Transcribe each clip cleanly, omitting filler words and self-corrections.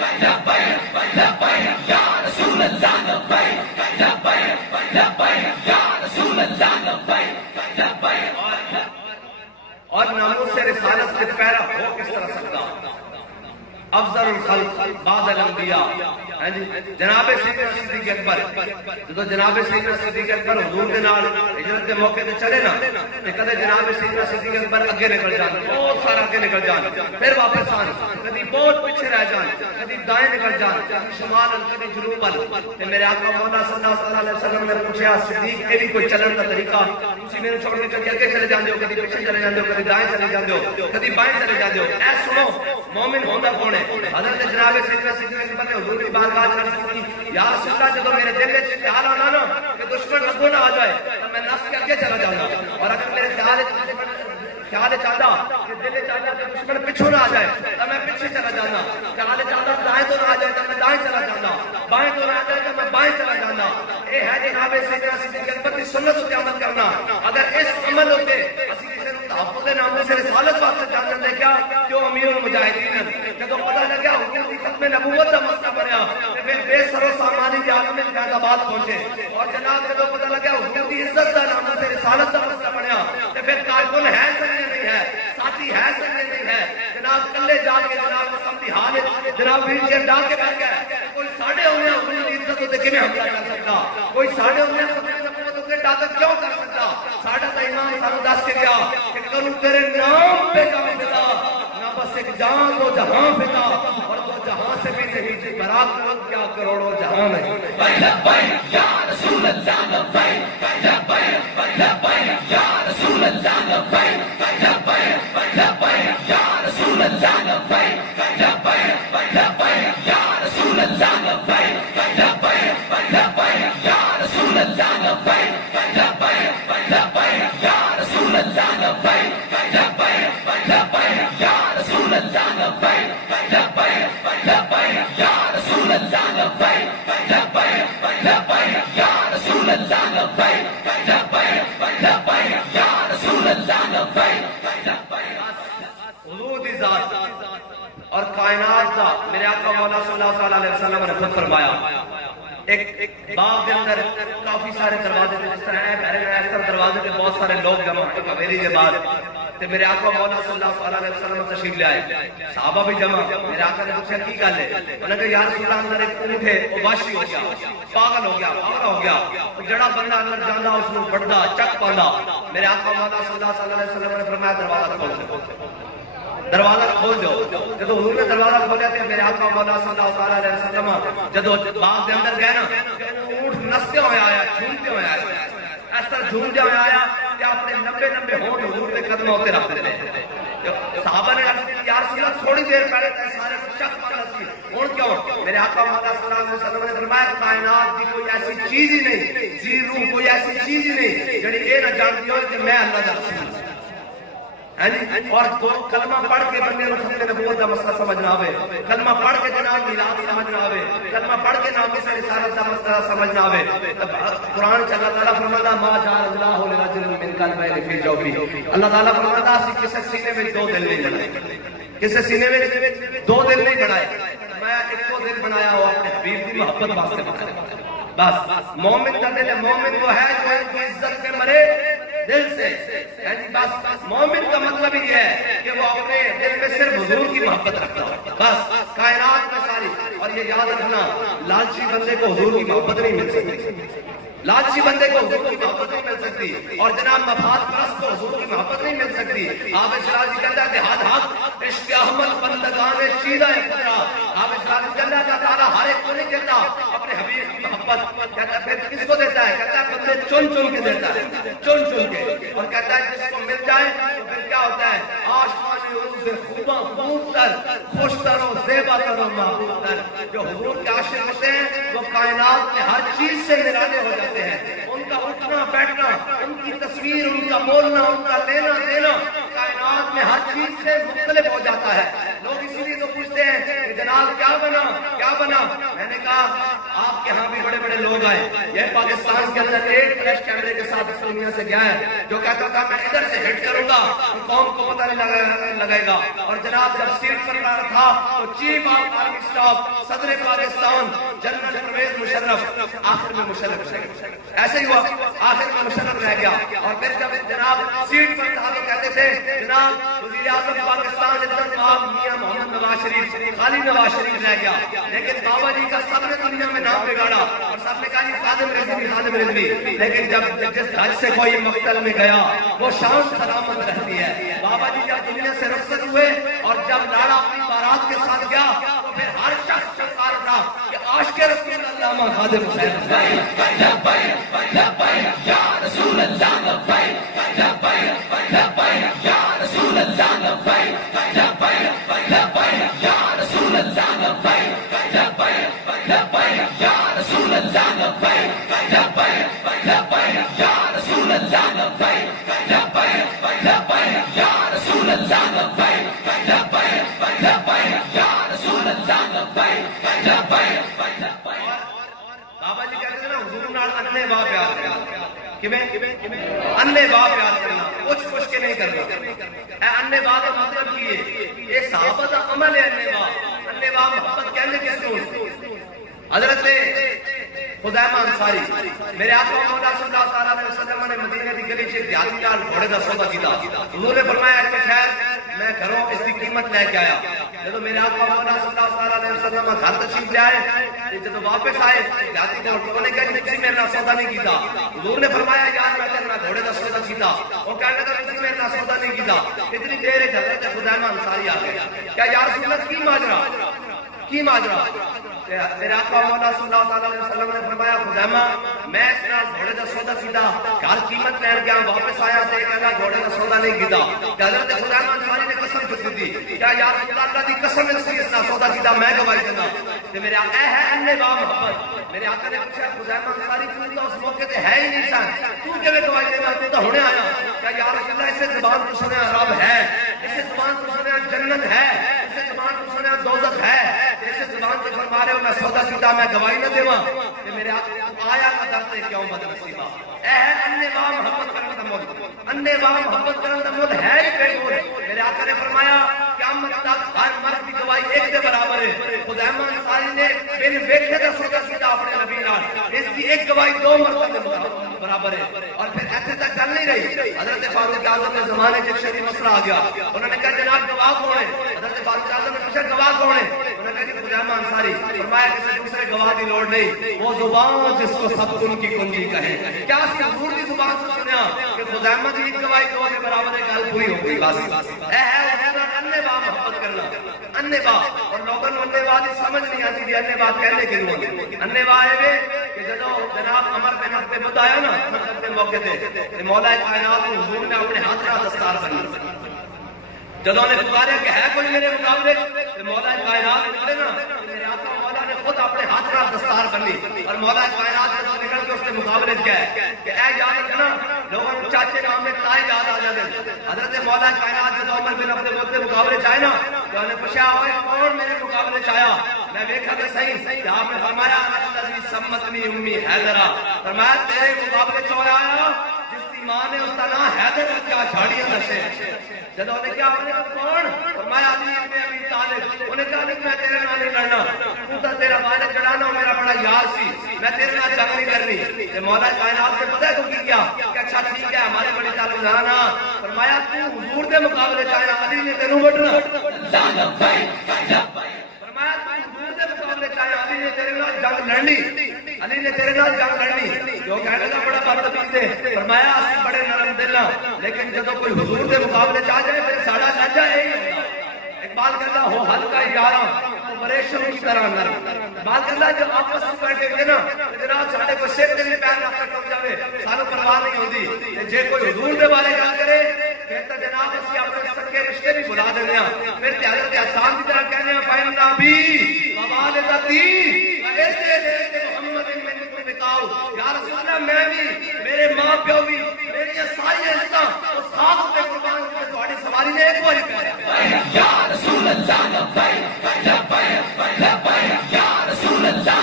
لبیک لبیک یا رسول اللہ لبیک لبیک لبیک یا رسول اللہ لبیک لبیک. اور ناموس رسالت کے پیرا ہو کس طرح سکتا؟ افضل الخلق بعد الانبیاء جناب سیدنا صدیق اکبر جدو جناب سیدنا صدیق اکبر حضور دے نال ہجرت دے موقع تے چلے نا تے کدے جناب سیدنا صدیق اکبر اگے نکل جان بہت سارا اگے نکل جان پھر واپس آن کدی بہت پیچھے رہ جان کدی دائیں نکل جان کدی شمال کدی جنوب تے میرے آقا مولا صلی اللہ علیہ وسلم نے پوچھا صدیق یہ بھی کوئی چلن کا طریقہ تسی میرے چھوڑ کے اگے چلے جاندے ہو کدی پیچھے چلے جاندے ہو کدی دائیں چلے جاندے ہو کدی بائیں چلے جاندے ہو اے سنو مومن ہوندا کون ہے حضرت جناب سیدنا صدیق اکبر نے حضور کی بارگاہ میں کی یا رسول اللہ جب میرے دل میں خیال آنا نا کہ دشمن لگو نہ آ جائے تو میں نفس کے آگے چلا جاؤں گا اور اگر میرے خیال چاہتا کہ دل چاہتا کہ دشمن پیچھے نہ آ جائے تو میں پیچھے چلا جانا خیال چاہتا دائیں تو نہ آ جائے تو میں دائیں چلا جانا بائیں تو نہ آ جائے تو میں بائیں چلا جانا اے ہے جناب سیدنا صدیق اکبر کی سنت ہوتے عمل کرنا اگر اس عمل ہوتے اسی کسی نے تحفظ نامے سے رسالت واسطے جاننے دے کیا کیوں امیر المجاہدین جب پتہ لگا حضور کی ختم نبوت کا مسئلہ بنیا پھر بے سر و سامانی کے عالم میں فیض آباد پہنچے اور جناب جب پتہ لگا حضور کی عزت کا نامے سے رسالت کا مسئلہ بنیا پھر کارکن ہے سننے نہیں ہے ساتھی ہے سننے نہیں ہے جناب کلے جا کے جناب مسلم حال جناب ویل چیئر ڈال کے بیٹھ گئے کوئی ساڑھے ہونے حضور کی عزت ہوتے کہ میں حملہ کر سکتا کوئی ساڑھے ہونے طاقت کیوں کر سکتا ساڑھا تا ایمان سانو دس کے گیا کہ کروں تیرے نام پہ کام فدا نہ بس ایک جہاں دو جہاں فدا اور دو جہاں سے بھی نہیں جی برات کرو کیا کروڑوں جہاں نہیں لبیک یا رسول اللہ لبیک لبیک لبیک یا رسول اللہ لبیک لبیک لبیک یا رسول اللہ لبیک لبیک لبیک یا رسول اللہ لبیک لبیک لبیک یا رسول اللہ لبیک اور کائنات کا میرے آقا مولا صلی اللہ علیہ وسلم نے خود فرمایا ایک باغ کے اندر کافی سارے دروازے تھے جس طرح دروازے کے بہت سارے لوگ جمع ایک حویلی کے بعد تے میرے آقا مولا صلی اللہ علیہ وسلم تشریف لے آئے صحابہ بھی جمع میرے آقا نے پوچھا کی گل ہے انہوں نے کہا یا رسول اللہ اندر ایک اونٹ ہے وہ وحشی ہو گیا پاگل ہو گیا پاگل ہو گیا جڑا بندہ اندر جاندا اس کو بڑھدا چک پاندا میرے آقا مولا صلی اللہ علیہ وسلم نے فرمایا دروازہ کھول دو دروازہ کھول دو جب حضور نے دروازہ کھولیا تے میرے آقا مولا صلی اللہ علیہ وسلم جب باغ دے اندر گئے نا اونٹ نستے ہوئے آیا جھومتے ہوئے آیا اس طرح جھومتے ہوئے آیا کہ اپنے 90 ہونٹ حضور کے قدموں تے رکھ دیتے صحابہ نے عرض کی یا رسول اللہ تھوڑی دیر پہلے تے سارے شک پانا سی ہن کیوں میرے آقا مولا صلی اللہ علیہ وسلم نے فرمایا کائنات کی کوئی ایسی چیز ہی نہیں جی روح کوئی ایسی چیز ہی نہیں جڑی یہ نہ جانتی ہو کہ میں اللہ دا رسول ہوں اور کلمہ پڑھ کے بندے کو ختم نبوت کا مسئلہ سمجھنا آوے کلمہ پڑھ کے جناب میلاد سمجھنا آوے کلمہ پڑھ کے نام سے رسالت کا مسئلہ سمجھنا آوے قرآن چ اللہ تعالیٰ فرماتا ما جعل اللہ لرجل من قلبین فی جوفہ اللہ تعالیٰ فرماتا اسی کسی سینے میں دو دل نہیں بنائے کسی سینے میں دو دل نہیں بنائے میں ایک کو دل بنایا ہوا اپنے حبیب کی محبت واسطے بنایا بس مومن کا دل ہے مومن وہ ہے جو ان کی عزت کے مرے دل سے یعنی بس مومن کا مطلب یہ ہے کہ وہ اپنے دل میں صرف حضور کی محبت رکھتا ہو بس کائنات میں ساری اور یہ یاد رکھنا لالچی بندے کو حضور کی محبت نہیں مل سکتی لالچی بندے کو حضور کی محبت نہیں مل سکتی اور جناب مفاد پرست کو حضور کی محبت نہیں مل سکتی حافظ شیرازی کہتا ہے کہ ہاتھ ہاتھ عشق احمد بندگان چیدہ خدا حافظ شیرازی کہتا ہے کہ تعالیٰ ہر ایک کو نہیں دیتا اپنے حبیب کی محبت کہتا ہے پھر کس کو دیتا ہے کہتا ہے بندے چن چن کے دیتا ہے چن چن کے اور کہتا ہے جس کو مل جائے تو پھر کیا ہوتا ہے آشمان عروج خوباں خوب تر خوش تر و زیبا تر و محبوب تر جو حضور کے عاشق ہوتے ہیں وہ کائنات میں ہر چیز سے نرانے ہو جاتے ہیں ان کا اٹھنا بیٹھنا ان کی تصویر ان کا بولنا ان کا لینا دینا کائنات میں ہر چیز سے مختلف ہو جاتا ہے لوگ اسی لیے تو پوچھتے ہیں کہ جناب کیا بنا میں نے کہا آپ کے ہاں بھی بڑے بڑے لوگ آئے. یہ پاکستان کے اندر ایک فلیش کیمرے کے ساتھ اس دنیا سے گیا ہے جو کہتا تھا میں ادھر سے ہٹ کروں گا تو قوم کو پتہ نہیں لگے گا. اور جناب جب سیٹ پر تھا تو چیف آف آرمی اسٹاف صدر پاکستان جنرل پرویز مشرف آخر میں مشرف ایسے ہی ہوا, آخر میں مشرف رہ گیا. اور پھر جب جناب سیٹ پر تھا تو کہتے تھے جناب وزیر اعظم پاکستان میاں محمد نواز شریف, خالی نواز شریف رہ گیا. لیکن بابا جی کا سب نے دنیا میں نام بگاڑا اور سب نے کہا جی خادم رضوی خادم رضوی. لیکن جب جس حج سے کوئی مقتل میں گیا وہ شان سلامت رہتی ہے. بابا جی جب دنیا سے رخصت ہوئے اور جب لاڑا اپنی بارات کے ساتھ گیا تو پھر ہر شخص چکار تھا کہ عاشق رسول اللہ خادم حسین یا رسول اللہ لبیک لبیک لبیک یا رسول اللہ لبیک لبیک لبیک یا رسول اللہ لبیک لبیک لبیک یا رسول اللہ لبیک لبیک لبیک یا رسول اللہ لبیک لبیک لبیک یا رسول اللہ لبیک لبیک لبیک یا رسول اللہ لبیک لبیک لبیک. بابا جی کہتے ہیں نا حضور نال انے واہ پیار کرنا, انے واہ پیار کرنا, پوچھ کے نہیں کرنا. اے انے واہ کا مطلب کی ہے یہ صحابہ کا عمل ہے. انے واہ محبت کہنے کس کو؟ حضرت خزیمہ انصاری میرے آقا مولا صلی اللہ علیہ وسلم نے مدینے کی گلی سے دیہاتی نال گھوڑے کا سودا کیتا. حضور نے فرمایا کہ خیر میں گھروں اس کی قیمت لے کے آیا. جب میرے آقا مولا صلی اللہ علیہ وسلم گھر تشریف لے آئے, جب واپس آئے دیہاتی کو نے کہا تسی میرے نال سودا نہیں کیتا. حضور نے فرمایا یار میں تیرے نال گھوڑے کا سودا کیتا. وہ کہنے لگا تسی میرے نال سودا نہیں کیتا. اتنی دیر حضرت خزیمہ انصاری آ گئے. کیا یا رسول اللہ کی ماجرا کی ماجرا؟ میرے آقا مولا صلی اللہ علیہ وسلم نے فرمایا خزیمہ میں اس نال گھوڑے کا سودا کیتا, گھر قیمت لین گیا, واپس آیا تے کہنا گھوڑے کا سودا نہیں کیتا. حضرت خزیمہ انصاری نے قسم چکی دی کیا یا رسول اللہ دی قسم اس نال سودا کیتا میں گواہی دینا. تے میرے آقا ہے انے واہ محبت. میرے آقا نے پوچھا خزیمہ انصاری تو اس موقع تے ہے ہی نہیں سن, تو کیویں گواہی دینا, تو تو ہنے آیا. کیا یا رسول اللہ اسے زبان تو سنیا رب ہے, اسے زبان تو سنیا جنت ہے, اسے زبان تو سنیا دوزخ ہے, اسے زبان تو فرما رہے ہو میں سودا کیتا میں گواہی نہ دیواں. تے میرے آیا کا درد کیوں بد نصیبا. اے ہے انے واہ محبت کرن دا مول, انے واہ محبت کرن دا مول ہے ہی بے مول. میرے آقا نے فرمایا قیامت تک ہر مرد کی گواہی ایک دے برابر ہے. خزیمہ انصاری نے بن ویکھے دا سودا کیتا اپنے نبی نال, اس کی ایک گواہی دو مرد دے برابر ہے. اور پھر ایسے تک گل نہیں رہی. حضرت فاروق اعظم کے زمانے میں شریف مسئلہ آ گیا. انہوں نے کہا جناب گواہ کون ہے؟ حضرت فاروق اعظم نے پوچھا گواہ کون ہے؟ انہوں نے کہا خزیمہ انصاری. فرمایا کسی دوسرے گواہ کی لوڑ نہیں, وہ زبان جس کو سب ان کی کنجی کہے. کیا حضور کی زبان سے سنیا کہ خزیمہ کی ایک گواہی دو کے برابر ہے, گل پوری ہو گئی بس. اے ہے انے واہ محبت کرنا, انے واہ. اور لوگوں کو انے واہ کی سمجھ نہیں آتی بھی انے واہ کہنے کے لیے. انے واہ ہے کہ جدو جناب عمر بن عبد بتایا نا مطلب کے موقع تے مولا کائنات حضور نے اپنے ہاتھ کا دستار بنی. جدوں نے پکاریا کہ ہے کوئی میرے مقابلے, مولا کائنات نکلے نا, میرے آقا مولا نے خود اپنے ہاتھ کا دستار بنی. اور مولا کائنات جدوں نکل کے اس کے مقابلے کیا کہ اے یاد رکھنا لوگوں کو چاچے نام میں تائے یاد آ جاتے. حضرت مولا کائنات جدوں عمر بن عبد العزیز مقابلے چاہے نا تو انہوں نے پوچھا ہوئے کون میرے مقابلے چاہیا. میں دیکھا کہ صحیح آپ نے فرمایا الذی سمتنی امی حیدرا. فرمایا تیرے مقابلے چاہیا آیا جس کی ماں نے اس کا نام حیدر رکھا جھاڑیاں نشے. جدوں نے کیا آپ نے کہا کون؟ فرمایا علی ابن ابی طالب. انہوں نے کہا نہیں میں تیرے نال نہیں لڑنا, تو تا تیرا والد چڑھانا میرا بڑا یار سی, میں تیرے نال جنگ نہیں کرنی. تے مولا کائنات نے پتہ ہے تو کی کیا کہ اچھا ٹھیک ہے ہمارے بڑے تعلق جانا. فرمایا تو حضور دے مقابلے چاہیا علی نے تینوں وڈنا. فرمایا تو حضور دے مقابلے چاہیا علی نے تیرے نال جنگ لڑنی, علی نے تیرے نال جنگ لڑنی. جو کہنے لگا بڑا بدتمیز ہے. فرمایا اسی بڑے نرم دل ہاں, لیکن جب کوئی حضور دے مقابلے چاہ جائے پھر ساڑا ساجا یہی ہوتا. اقبال کہتا ہو ہلکا یاراں تو پریشم کی طرح نرم. اقبال کہتا جو آپس میں بیٹھے ہوئے نا جناب ساڑے کو سر دل میں پیر رکھ کر ٹوک جاوے سانو پرواہ نہیں ہوتی. جے کوئی حضور دے بارے گل کرے کہتا جناب اسی اپنے سکے رشتے بھی بلا دینے ہاں. پھر حضرت حسان کی طرح کہنے ہیں فائنہ بھی ووالدتی محمد یا رسول اللہ میں بھی میرے ماں پیو بھی میری ساری عزت اس خاک پہ قربان ہوئے تھوڑی سواری نے ایک باری کہا یا رسول اللہ لبیک لبیک لبیک یا رسول اللہ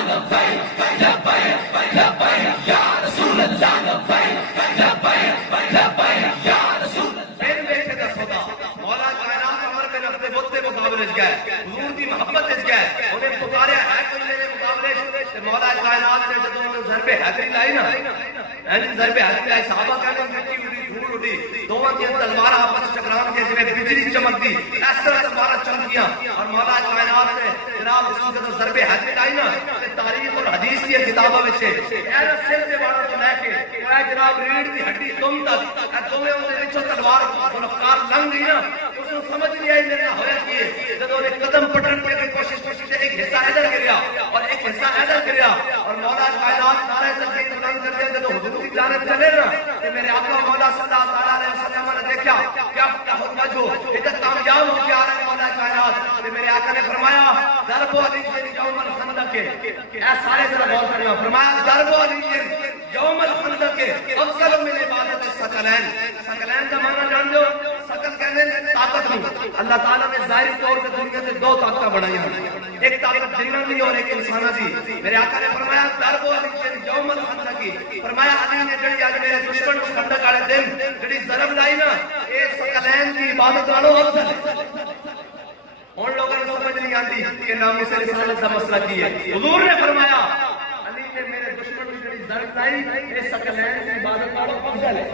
کہ مولا کائنات نے جب ضرب حیدری لائی نا، ضرب حیدری لائی، صحابہ کہتے ہیں مٹی اڑی دھول اڑی، دونوں کی تلوار آپس ٹکران کے جویں بجلی چمک دی، اس طرح تلوار چمکیاں، اور مولا کائنات نے جناب اس کو جب ضرب حیدری لائی نا، تاریخ اور حدیث کی کتابوں میں سے سر سے والوں کو لے کے جناب ریڑھ کی ہڈی تم تک تمہیں ان تلوار گلفکار لنگ گئی نا، اس کو سمجھ نہیں آئی میرا ہوا کہ جب انہیں قدم پٹن کی کوشش کی ایک حصہ ادھر گریا اور ایک حصہ ادھر گریا، اور مولا کائنات نعرہ تکبیر بلند کرتے ہیں جب حضور کی جانب چلے نا کہ میرے آقا مولا صلی اللہ علیہ وسلم نے دیکھا کیا ہوتا جو ادھر کامیاب ہو کے آ رہے مولا کائنات، کہ میرے آقا نے فرمایا ضرب علی یوم الخندق، اے سارے ذرا غور کرنا، فرمایا ضرب علی یوم الخندق افضل من عبادت الثقلین، ثقلین کا معنی جان دو، ثقل کہنے طاقت نہیں، اللہ تعالیٰ نے ظاہری طور پہ دنیا سے دو طاقتیں بنائی ہیں، ایک طاقت جنوں کی اور ایک انسانہ کی، میرے آقا نے فرمایا ضرب علی یوم الخندق، فرمایا علی نے جڑی آج میرے دشمن کو خندق والے دن جڑی ضرب لائی نا، اے ثقلین کی عبادت والوں افضل ہے۔ ان لوگوں کو سمجھ نہیں آتی کہ ناموس رسالت کا مسئلہ کی ہے، حضور نے فرمایا علی نے میرے دشمن کی جڑی ضرب لائی، اے ثقلین کی عبادت والوں افضل ہے۔